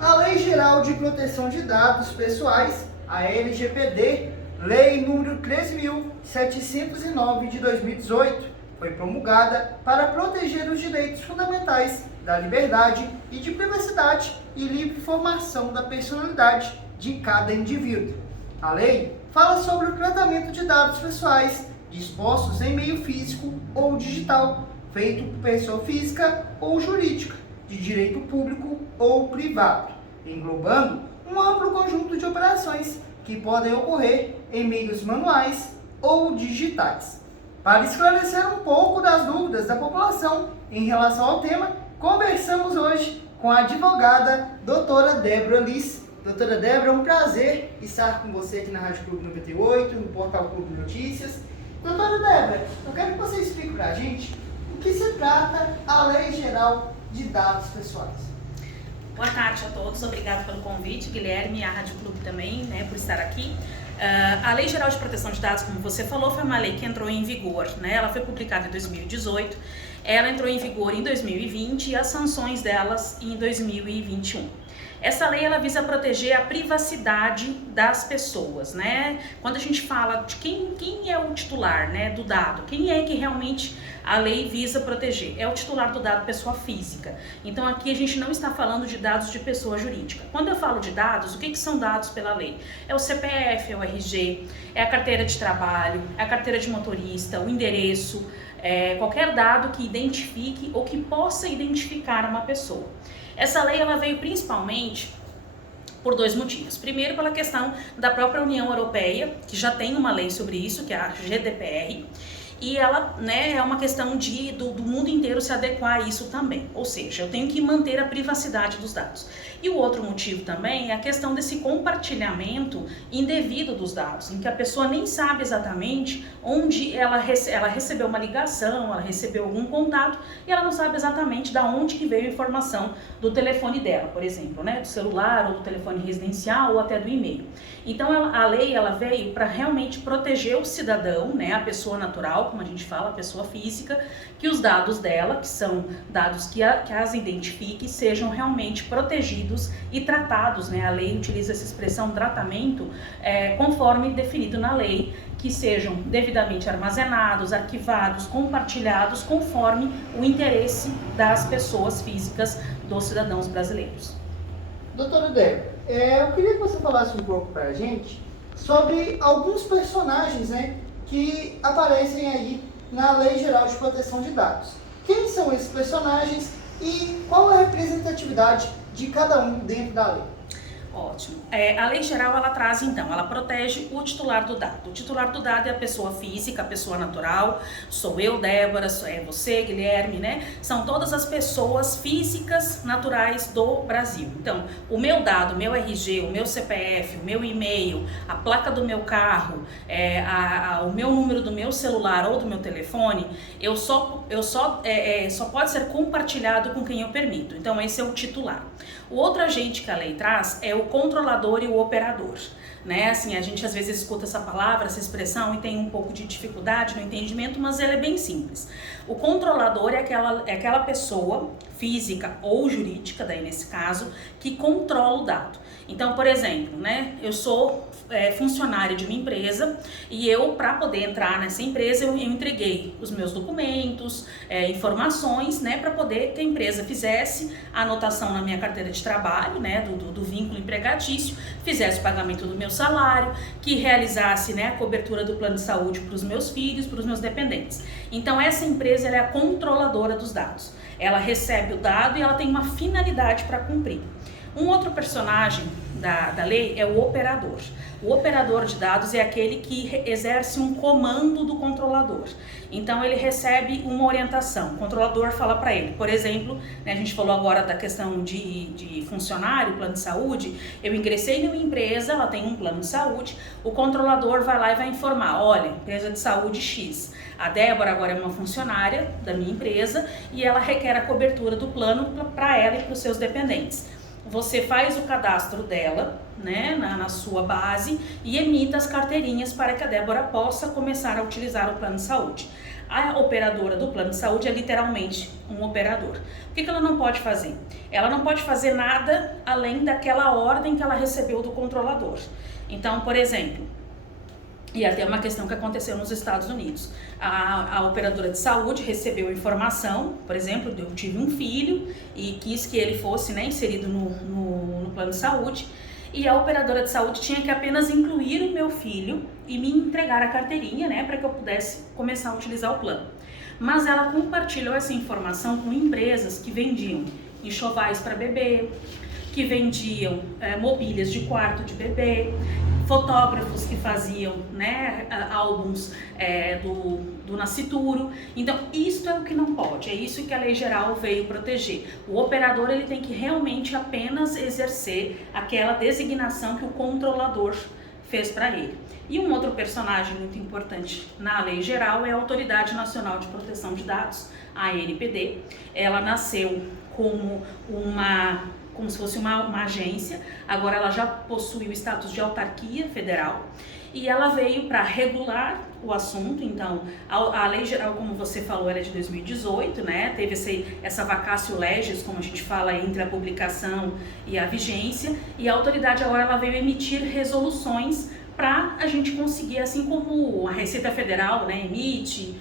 A Lei Geral de Proteção de Dados Pessoais, a LGPD, Lei número 13.709 de 2018, foi promulgada para proteger os direitos fundamentais da liberdade e de privacidade e livre informação da personalidade de cada indivíduo. A lei fala sobre o tratamento de dados pessoais dispostos em meio físico ou digital, feito por pessoa física ou jurídica, de direito público ou privado, englobando um amplo conjunto de operações que podem ocorrer em meios manuais ou digitais. Para esclarecer um pouco das dúvidas da população em relação ao tema, conversamos hoje com a advogada doutora Débora Liz. Doutora Débora, é um prazer estar com você aqui na Rádio Clube 98, no Portal Clube Notícias. Doutora Débora, eu quero que você explique para a gente o que se trata a Lei Geral de Dados Pessoais. Boa tarde a todos, obrigado pelo convite, Guilherme, e a Rádio Clube também, por estar aqui. A Lei Geral de Proteção de Dados, como você falou, foi uma lei que entrou em vigor, ela foi publicada em 2018, ela entrou em vigor em 2020 e as sanções delas em 2021. Essa lei ela visa proteger a privacidade das pessoas, Quando a gente fala de quem é o titular, do dado, quem é que realmente a lei visa proteger? É o titular do dado, pessoa física. Então aqui a gente não está falando de dados de pessoa jurídica. Quando eu falo de dados, o que são dados pela lei? É o CPF, é o RG, é a carteira de trabalho, é a carteira de motorista, o endereço, qualquer dado que identifique ou que possa identificar uma pessoa. Essa lei ela veio principalmente por dois motivos. Primeiro, pela questão da própria União Europeia, que já tem uma lei sobre isso, que é a GDPR, e ela é uma questão do mundo inteiro se adequar a isso também. Ou seja, eu tenho que manter a privacidade dos dados. E o outro motivo também é a questão desse compartilhamento indevido dos dados, em que a pessoa nem sabe exatamente onde ela recebeu uma ligação, ela recebeu algum contato, e ela não sabe exatamente de onde que veio a informação do telefone dela, por exemplo, do celular, ou do telefone residencial, ou até do e-mail. Então a lei ela veio para realmente proteger o cidadão, a pessoa natural, como a gente fala, a pessoa física, que os dados dela, que são dados que as identifique, sejam realmente protegidos e tratados, A lei utiliza essa expressão tratamento conforme definido na lei, que sejam devidamente armazenados, arquivados, compartilhados, conforme o interesse das pessoas físicas, dos cidadãos brasileiros. Doutora Débora, eu queria que você falasse um pouco para a gente sobre alguns personagens, que aparecem aí na Lei Geral de Proteção de Dados. Quem são esses personagens e qual é a representatividade de cada um dentro da lei? Ótimo. A lei geral, ela traz então, ela protege o titular do dado. O titular do dado é a pessoa física, a pessoa natural, sou eu, Débora, é você, Guilherme, São todas as pessoas físicas naturais do Brasil. Então, o meu dado, o meu RG, o meu CPF, o meu e-mail, a placa do meu carro, o meu número do meu celular ou do meu telefone, só pode ser compartilhado com quem eu permito. Então, esse é o titular. O outro agente que a lei traz é o controlador e o operador, Assim, a gente às vezes escuta essa palavra, essa expressão e tem um pouco de dificuldade no entendimento, mas ela é bem simples. O controlador é aquela pessoa física ou jurídica, daí nesse caso, que controla o dado. Então, por exemplo, eu sou funcionário de uma empresa e eu, para poder entrar nessa empresa, eu entreguei os meus documentos, informações, para poder que a empresa fizesse a anotação na minha carteira de trabalho, do vínculo empregatício, fizesse o pagamento do meu salário, que realizasse, a cobertura do plano de saúde para os meus filhos, para os meus dependentes. Então, essa empresa ela é a controladora dos dados. Ela recebe o dado e ela tem uma finalidade para cumprir. Um outro personagem da lei é o operador. O operador de dados é aquele que exerce um comando do controlador. Então ele recebe uma orientação. O controlador fala para ele, por exemplo, a gente falou agora da questão de funcionário, plano de saúde. Eu ingressei numa empresa, ela tem um plano de saúde. O controlador vai lá e vai informar, olha, empresa de saúde X. A Débora agora é uma funcionária da minha empresa e ela requer a cobertura do plano para ela e para os seus dependentes. Você faz o cadastro dela, na sua base e emita as carteirinhas para que a Débora possa começar a utilizar o plano de saúde. A operadora do plano de saúde é literalmente um operador. O que ela não pode fazer? Ela não pode fazer nada além daquela ordem que ela recebeu do controlador. Então, por exemplo, e até uma questão que aconteceu nos Estados Unidos. A operadora de saúde recebeu informação, por exemplo, eu tive um filho e quis que ele fosse, né, inserido no plano de saúde, e a operadora de saúde tinha que apenas incluir o meu filho e me entregar a carteirinha, né, para que eu pudesse começar a utilizar o plano. Mas ela compartilhou essa informação com empresas que vendiam enxovais para bebê, que vendiam mobílias de quarto de bebê, fotógrafos que faziam, né, álbuns do nascituro. Então, isso é o que não pode, é isso que a lei geral veio proteger. O operador ele tem que realmente apenas exercer aquela designação que o controlador fez para ele. E um outro personagem muito importante na lei geral é a Autoridade Nacional de Proteção de Dados, a ANPD. Ela nasceu como se fosse uma agência, agora ela já possui o status de autarquia federal e ela veio para regular o assunto. Então, a lei geral, como você falou, era de 2018, né? Teve essa vacatio legis, como a gente fala, entre a publicação e a vigência, e a autoridade agora ela veio emitir resoluções para a gente conseguir, assim como a Receita Federal, né, emite,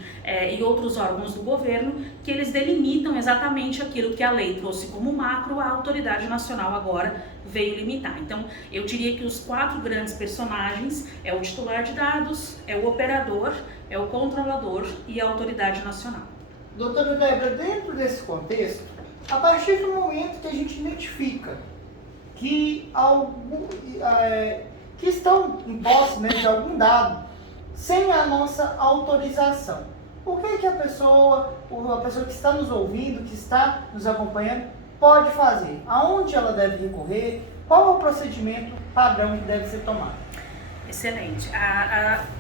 e outros órgãos do governo, que eles delimitam exatamente aquilo que a lei trouxe como macro, a autoridade nacional agora veio limitar. Então, eu diria que os 4 grandes personagens é o titular de dados, é o operador, é o controlador e a autoridade nacional. Doutora Débora, dentro desse contexto, a partir do momento que a gente identifica que que estão em posse, né, de algum dado sem a nossa autorização, por que a pessoa que está nos ouvindo, que está nos acompanhando, pode fazer? Aonde ela deve recorrer? Qual é o procedimento padrão que deve ser tomado? Excelente.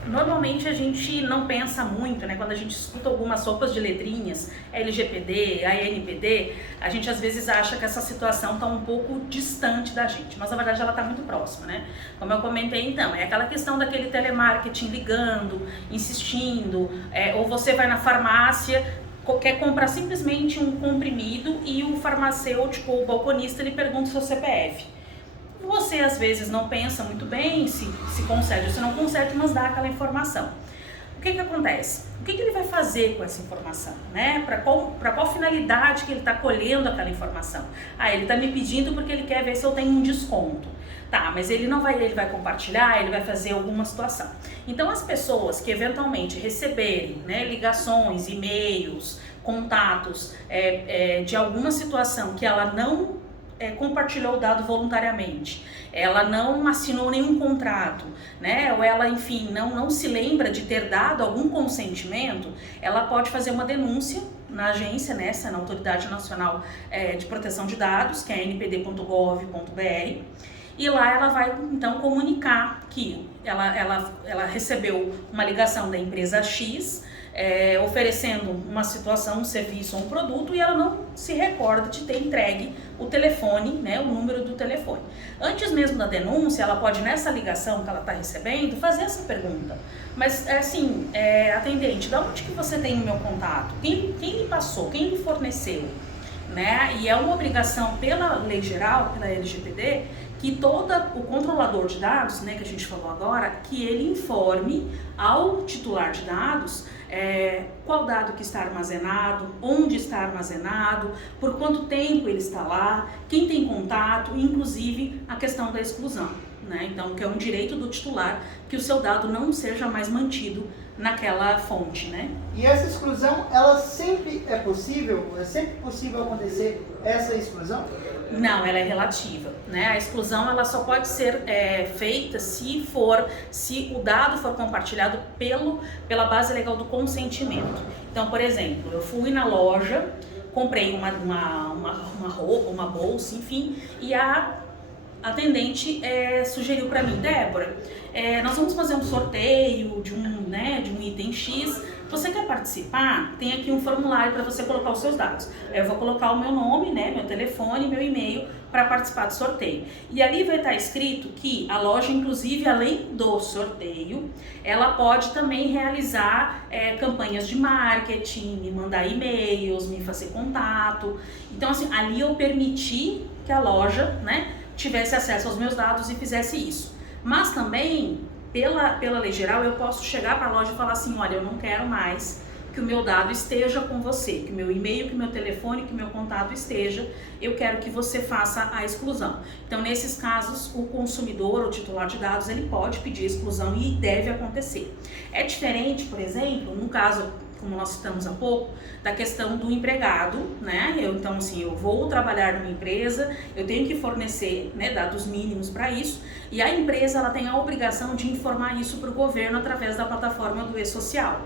Normalmente a gente não pensa muito, né? Quando a gente escuta algumas sopas de letrinhas, LGPD, ANPD, a gente às vezes acha que essa situação está um pouco distante da gente, mas na verdade ela está muito próxima, né? Como eu comentei então, é aquela questão daquele telemarketing ligando, insistindo, ou você vai na farmácia, quer comprar simplesmente um comprimido e o farmacêutico ou o balconista lhe pergunta o seu CPF. Você às vezes não pensa muito bem se concede ou se não concede, mas dá aquela informação. O que acontece? O que ele vai fazer com essa informação, né? Para qual finalidade que ele está colhendo aquela informação? Ele está me pedindo porque ele quer ver se eu tenho um desconto. Tá, mas ele vai compartilhar, ele vai fazer alguma situação. Então as pessoas que eventualmente receberem, né, ligações, e-mails, contatos de alguma situação que ela não compartilhou o dado voluntariamente, ela não assinou nenhum contrato, né? Ou ela, enfim, não se lembra de ter dado algum consentimento, ela pode fazer uma denúncia na agência, na Autoridade Nacional de Proteção de Dados, que é npd.gov.br, e lá ela vai então comunicar que ela recebeu uma ligação da empresa X, oferecendo uma situação, um serviço ou um produto, e ela não se recorda de ter entregue o telefone, né, o número do telefone. Antes mesmo da denúncia, ela pode, nessa ligação que ela está recebendo, fazer essa pergunta. Mas, assim, atendente, de onde que você tem o meu contato? Quem lhe passou? Quem lhe forneceu? Né? E é uma obrigação pela lei geral, pela LGPD, que todo o controlador de dados, né, que a gente falou agora, que ele informe ao titular de dados qual dado que está armazenado, onde está armazenado, por quanto tempo ele está lá, quem tem contato, inclusive a questão da exclusão, né? Então, que é um direito do titular que o seu dado não seja mais mantido naquela fonte, né? E essa exclusão, ela sempre é possível? É sempre possível acontecer essa exclusão? Não, ela é relativa, né? A exclusão ela só pode ser feita se o dado for compartilhado pela base legal do consentimento. Então, por exemplo, eu fui na loja, comprei uma roupa, uma bolsa, enfim, e a atendente sugeriu para mim, Débora, nós vamos fazer um sorteio de um item X, Você quer participar? Tem aqui um formulário para você colocar os seus dados. Eu vou colocar o meu nome, né, meu telefone, meu e-mail para participar do sorteio. E ali vai estar escrito que a loja, inclusive, além do sorteio, ela pode também realizar campanhas de marketing, me mandar e-mails, me fazer contato. Então, assim, ali eu permiti que a loja, né, tivesse acesso aos meus dados e fizesse isso. Mas também, pela lei geral, eu posso chegar para a loja e falar assim, olha, eu não quero mais que o meu dado esteja com você, que o meu e-mail, que o meu telefone, que o meu contato esteja, eu quero que você faça a exclusão. Então, nesses casos, o consumidor, o titular de dados, ele pode pedir exclusão e deve acontecer. É diferente, por exemplo, no caso, como nós citamos há pouco, da questão do empregado, né? Então, assim, eu vou trabalhar numa empresa, eu tenho que fornecer, né, dados mínimos para isso, e a empresa ela tem a obrigação de informar isso para o governo através da plataforma do e-social.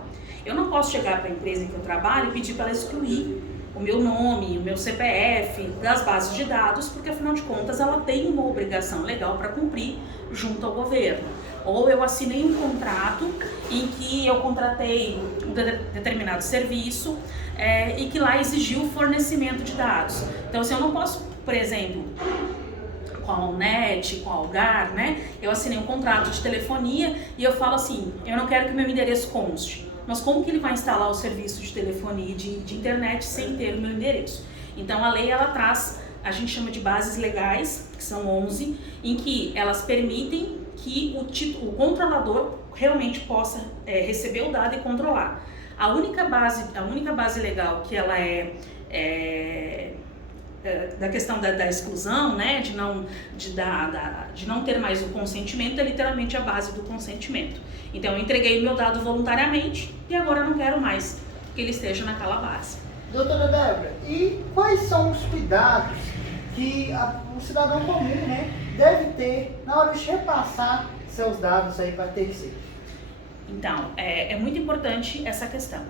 Eu não posso chegar para a empresa em que eu trabalho e pedir para ela excluir o meu nome, o meu CPF das bases de dados, porque afinal de contas ela tem uma obrigação legal para cumprir junto ao governo. Ou eu assinei um contrato em que eu contratei um determinado serviço e que lá exigiu o fornecimento de dados. Então, assim, eu não posso, por exemplo, com a Alnet, com a Algar, né? Eu assinei um contrato de telefonia e eu falo assim, eu não quero que meu endereço conste. Mas como que ele vai instalar o serviço de telefonia e de internet sem ter o meu endereço? Então, a lei, ela traz, a gente chama de bases legais, que são 11, em que elas permitem que o controlador realmente possa receber o dado e controlar. A única base legal que ela da questão da exclusão, né, de não ter mais o consentimento, é literalmente a base do consentimento. Então, eu entreguei o meu dado voluntariamente e agora não quero mais que ele esteja naquela base. Doutora Débora, e quais são os cuidados que o cidadão comum, né, deve ter na hora de repassar seus dados aí para terceiros? Então, é muito importante essa questão.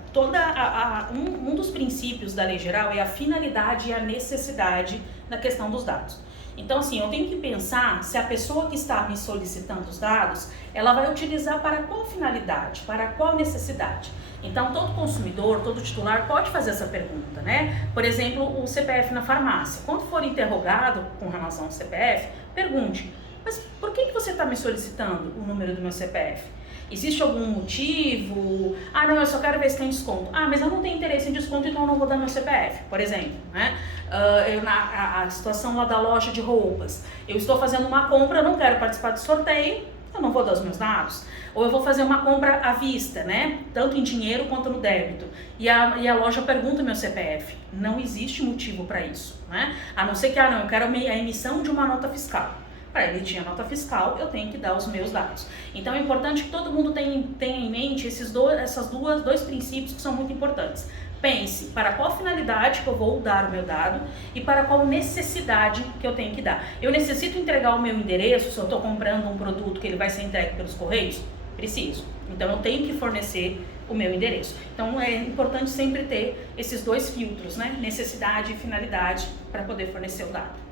Um dos princípios da lei geral é a finalidade e a necessidade da questão dos dados. Então, assim, eu tenho que pensar se a pessoa que está me solicitando os dados, ela vai utilizar para qual finalidade, para qual necessidade. Então, todo consumidor, todo titular pode fazer essa pergunta, né? Por exemplo, o CPF na farmácia. Quando for interrogado com relação ao CPF, pergunte, mas por que você está me solicitando o número do meu CPF? Existe algum motivo? Ah, não, eu só quero ver se tem desconto. Ah, mas eu não tenho interesse em desconto, então eu não vou dar meu CPF, por exemplo, né? A situação lá da loja de roupas. Eu estou fazendo uma compra, eu não quero participar do sorteio, eu não vou dar os meus dados. Ou eu vou fazer uma compra à vista, né? Tanto em dinheiro quanto no débito. E a loja pergunta meu CPF. Não existe motivo para isso, né? A não ser que, eu quero a emissão de uma nota fiscal. Para emitir a nota fiscal, eu tenho que dar os meus dados. Então, é importante que todo mundo tenha em mente esses dois princípios que são muito importantes. Pense para qual finalidade que eu vou dar o meu dado e para qual necessidade que eu tenho que dar. Eu necessito entregar o meu endereço se eu estou comprando um produto que ele vai ser entregue pelos correios? Preciso. Então, eu tenho que fornecer o meu endereço. Então, é importante sempre ter esses dois filtros, né? Necessidade e finalidade para poder fornecer o dado.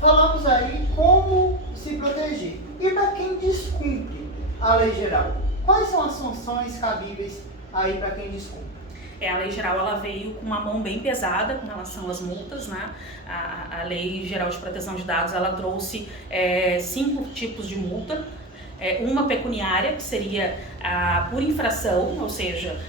Falamos aí como se proteger. E para quem descumpre a lei geral, quais são as sanções cabíveis aí para quem descumpre? A lei geral ela veio com uma mão bem pesada com relação às multas, né? A lei geral de proteção de dados ela trouxe 5 tipos de multa. Uma pecuniária, que seria por infração, ou seja,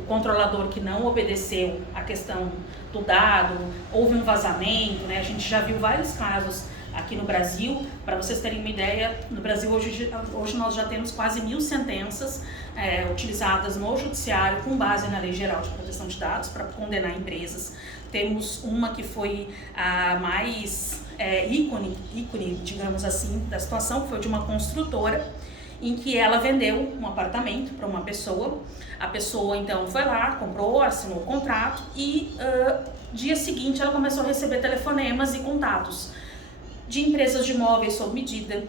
o controlador que não obedeceu a questão do dado, houve um vazamento, né? A gente já viu vários casos aqui no Brasil. Para vocês terem uma ideia, no Brasil hoje nós já temos quase 1000 sentenças utilizadas no judiciário com base na Lei Geral de Proteção de Dados para condenar empresas. Temos uma que foi a mais ícone, digamos assim, da situação, que foi de uma construtora, em que ela vendeu um apartamento para uma pessoa. A pessoa então foi lá, comprou, assinou o contrato e dia seguinte ela começou a receber telefonemas e contatos de empresas de móveis sob medida,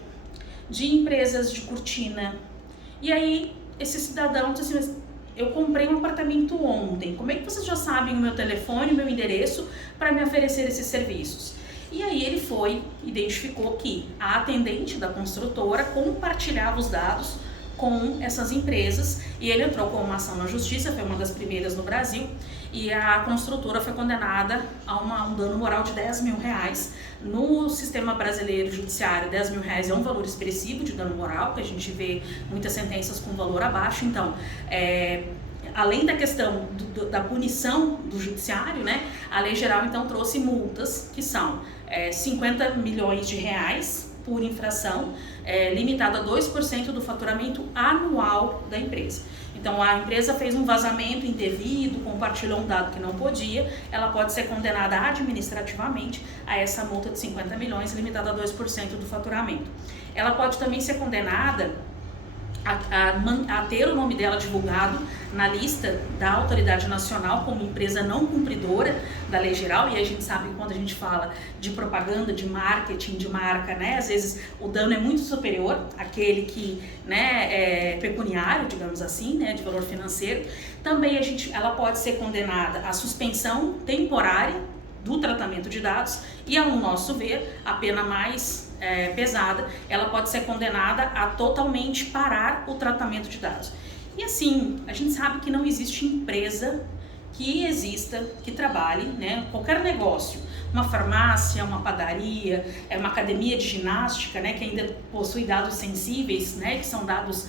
de empresas de cortina. E aí esse cidadão disse assim, mas eu comprei um apartamento ontem, como é que vocês já sabem o meu telefone, o meu endereço para me oferecer esses serviços? E aí ele identificou que a atendente da construtora compartilhava os dados com essas empresas, e ele entrou com uma ação na justiça, foi uma das primeiras no Brasil, e a construtora foi condenada a um dano moral de R$10 mil. No sistema brasileiro judiciário, R$10 mil é um valor expressivo de dano moral, que a gente vê muitas sentenças com valor abaixo. Então, além da questão da punição do judiciário, né, a lei geral então trouxe multas que são R$50 milhões por infração, limitado a 2% do faturamento anual da empresa. Então, a empresa fez um vazamento indevido, compartilhou um dado que não podia, ela pode ser condenada administrativamente a essa multa de 50 milhões, limitada a 2% do faturamento. Ela pode também ser condenada a ter o nome dela divulgado na lista da autoridade nacional como empresa não cumpridora da lei geral, e a gente sabe que quando a gente fala de propaganda, de marketing, de marca, né, às vezes o dano é muito superior àquele que, né, é pecuniário, digamos assim, né, de valor financeiro. Também ela pode ser condenada à suspensão temporária do tratamento de dados e, ao nosso ver, a pena mais pesada, ela pode ser condenada a totalmente parar o tratamento de dados. E assim, a gente sabe que não existe empresa que trabalhe, né, qualquer negócio, uma farmácia, uma padaria, uma academia de ginástica, né, que ainda possui dados sensíveis, né, que são dados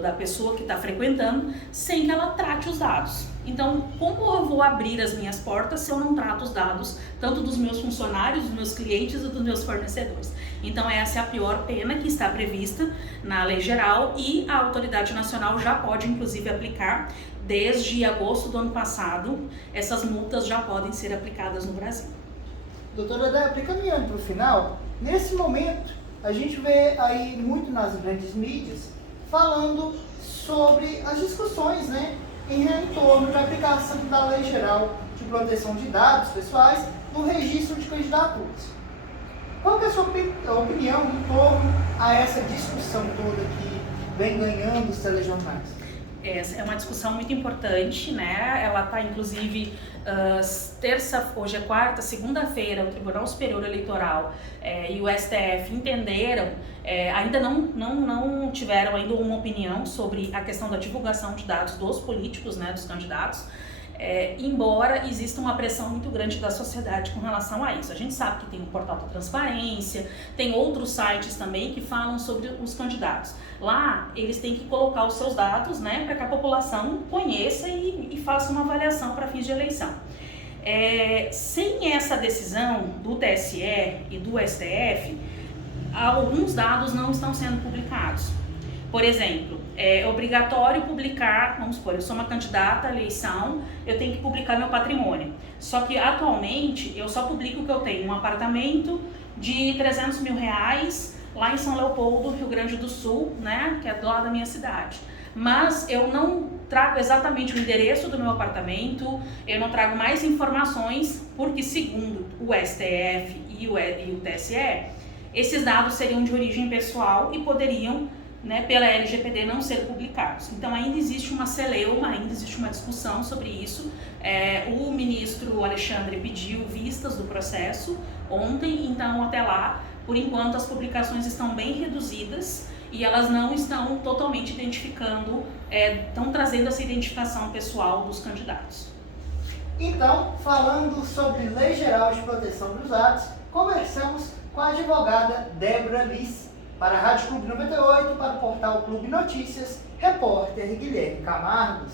da pessoa que está frequentando, sem que ela trate os dados. Então, como eu vou abrir as minhas portas se eu não trato os dados, tanto dos meus funcionários, dos meus clientes e dos meus fornecedores? Então, essa é a pior pena que está prevista na lei geral, e a autoridade nacional já pode, inclusive, aplicar. Desde agosto do ano passado, essas multas já podem ser aplicadas no Brasil. Doutora Débora, caminhando para o final, nesse momento a gente vê aí muito nas grandes mídias falando sobre as discussões, né, em torno da aplicação da Lei Geral de Proteção de Dados Pessoais no registro de candidaturas. Qual que é a sua opinião em torno a essa discussão toda que vem ganhando os telejornais? Essa é uma discussão muito importante, né? Ela está, inclusive, hoje é quarta, segunda-feira, o Tribunal Superior Eleitoral e o STF entenderam, ainda não tiveram ainda uma opinião sobre a questão da divulgação de dados dos políticos, né, dos candidatos, embora exista uma pressão muito grande da sociedade com relação a isso. A gente sabe que tem o portal da transparência, tem outros sites também que falam sobre os candidatos. Lá, eles têm que colocar os seus dados, né, para que a população conheça e faça uma avaliação para fins de eleição. Sem essa decisão do TSE e do STF, alguns dados não estão sendo publicados. Por exemplo, é obrigatório publicar, vamos supor, eu sou uma candidata à eleição, eu tenho que publicar meu patrimônio. Só que atualmente eu só publico que eu tenho um apartamento de R$300 mil lá em São Leopoldo, Rio Grande do Sul, né, que é do lado da minha cidade. Mas eu não trago exatamente o endereço do meu apartamento, eu não trago mais informações, porque segundo o STF e o TSE, esses dados seriam de origem pessoal e poderiam, né, pela LGPD não ser publicados. Então ainda existe uma celeuma, ainda existe uma discussão sobre isso. O ministro Alexandre pediu vistas do processo ontem, então até lá, por enquanto as publicações estão bem reduzidas e elas não estão totalmente identificando, estão trazendo essa identificação pessoal dos candidatos. Então, falando sobre Lei Geral de Proteção dos Dados, conversamos com a advogada Débora Liz. Para a Rádio Clube 98, para o portal Clube Notícias, repórter Guilherme Camargos.